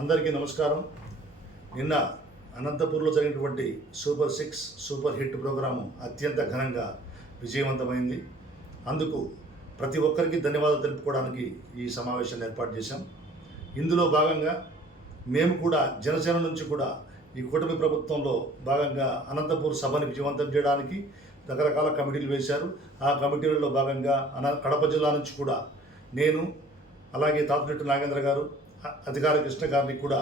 అందరికీ నమస్కారం. నిన్న అనంతపూర్లో జరిగినటువంటి super six super hit programme అత్యంత ఘనంగా విజయవంతమైంది. అందుకు ప్రతి ఒక్కరికి ధన్యవాదాలు తెలుపుకోవడానికి ఈ సమావేశాన్ని ఏర్పాటు చేశాం. ఇందులో భాగంగా మేము కూడా జనసేన నుంచి కూడా ఈ కూటమి ప్రభుత్వంలో భాగంగా అనంతపూర్ సభని విజయవంతం చేయడానికి రకరకాల కమిటీలు వేశారు. ఆ కమిటీలలో భాగంగా అన కడప జిల్లా నుంచి కూడా నేను అలాగే తాతిరెడ్డి నాగేంద్ర గారు అధికార కృష్ణ గారిని కూడా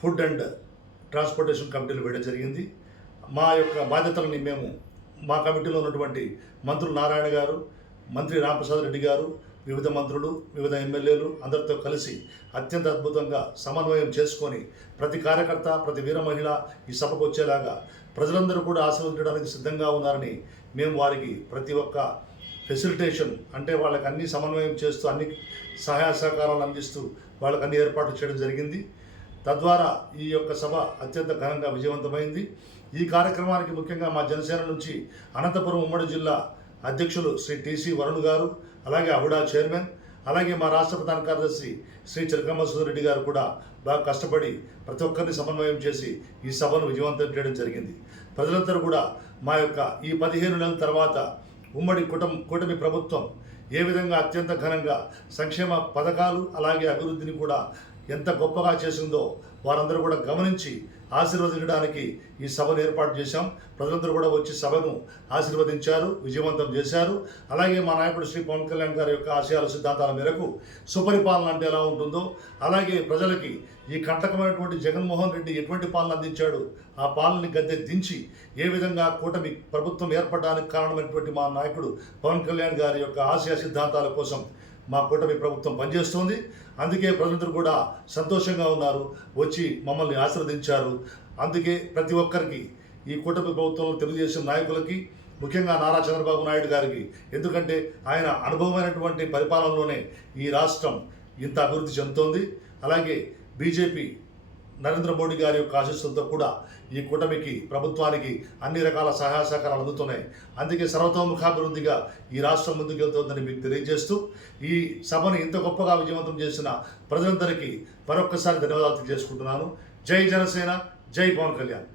ఫుడ్ అండ్ ట్రాన్స్పోర్టేషన్ కమిటీలు వేయడం జరిగింది. మా యొక్క బాధ్యతలని మేము మా కమిటీలో ఉన్నటువంటి మంత్రులు నారాయణ గారు మంత్రి రామప్రసాద్ రెడ్డి గారు వివిధ మంత్రులు వివిధ ఎమ్మెల్యేలు అందరితో కలిసి అత్యంత అద్భుతంగా సమన్వయం చేసుకొని ప్రతి కార్యకర్త ప్రతి వీర మహిళ ఈ సభకు వచ్చేలాగా ప్రజలందరూ కూడా ఆశీర్వదించడానికి సిద్ధంగా ఉన్నారని మేము వారికి ప్రతి ఒక్క ఫెసిలిటేషన్ అంటే వాళ్ళకి అన్ని సమన్వయం చేస్తూ అన్ని సహాయ సహకారాలు అందిస్తూ వాళ్ళకి అన్ని ఏర్పాట్లు చేయడం జరిగింది. తద్వారా ఈ యొక్క సభ అత్యంత ఘనంగా విజయవంతమైంది. ఈ కార్యక్రమానికి ముఖ్యంగా మా జనసేన నుంచి అనంతపురం ఉమ్మడి జిల్లా అధ్యక్షులు శ్రీ టీసీ వరుణ్ గారు అలాగే అహుడా చైర్మన్ అలాగే మా రాష్ట్ర ప్రధాన కార్యదర్శి శ్రీ చిరకమ్మ రెడ్డి గారు కూడా బాగా కష్టపడి ప్రతి ఒక్కరిని సమన్వయం చేసి ఈ సభను విజయవంతం చేయడం జరిగింది. ప్రజలందరూ కూడా మా యొక్క ఈ పదిహేను నెలల తర్వాత ఉమ్మడి కుటుంబ కూటమి ప్రభుత్వం ఏ విధంగా అత్యంత ఘనంగా సంక్షేమ పథకాలు అలాగే అభివృద్ధిని కూడా ఎంత గొప్పగా చేసిందో వారందరూ కూడా గమనించి ఆశీర్వదించడానికి ఈ సభను ఏర్పాటు చేశాం. ప్రజలందరూ కూడా వచ్చి సభను ఆశీర్వదించారు విజయవంతం చేశారు. అలాగే మా నాయకుడు శ్రీ పవన్ కళ్యాణ్ గారి యొక్క ఆశయాల సిద్ధాంతాల మేరకు సుపరిపాలన అంటే ఎలా ఉంటుందో అలాగే ప్రజలకి ఈ కంటకమైనటువంటి జగన్మోహన్ రెడ్డి ఎటువంటి పాలన అందించాడు ఆ పాలనని గద్దె దించి ఏ విధంగా కూటమి ప్రభుత్వం ఏర్పడడానికి కారణమైనటువంటి మా నాయకుడు పవన్ కళ్యాణ్ గారి యొక్క ఆశయ సిద్ధాంతాల కోసం మా కూటమి ప్రభుత్వం పనిచేస్తోంది. అందుకే ప్రజలందరూ కూడా సంతోషంగా ఉన్నారు. వచ్చి మమ్మల్ని ఆశీర్వదించారు. అందుకే ప్రతి ఒక్కరికి ఈ కూటమి ప్రభుత్వంలో తెలుగుదేశం నాయకులకి ముఖ్యంగా నారా చంద్రబాబు నాయుడు గారికి ఎందుకంటే ఆయన అనుభవమైనటువంటి పరిపాలనలోనే ఈ రాష్ట్రం ఇంత అభివృద్ధి చెందుతోంది. అలాగే బీజేపీ నరేంద్ర మోడీ గారి యొక్క ఆశీస్సులతో కూడా ఈ కూటమికి ప్రభుత్వానికి అన్ని రకాల సహాయ సహకారాలు అందుతున్నాయి. అందుకే సర్వతోముఖాభివృద్ధిగా ఈ రాష్ట్రం ముందుకెళ్తోందని మీకు తెలియజేస్తూ ఈ సభను ఇంత గొప్పగా విజయవంతం చేసిన ప్రజలందరికీ మరొక్కసారి ధన్యవాదాలు తెలియజేసుకుంటున్నాను. జై జనసేన జై పవన్ కళ్యాణ్.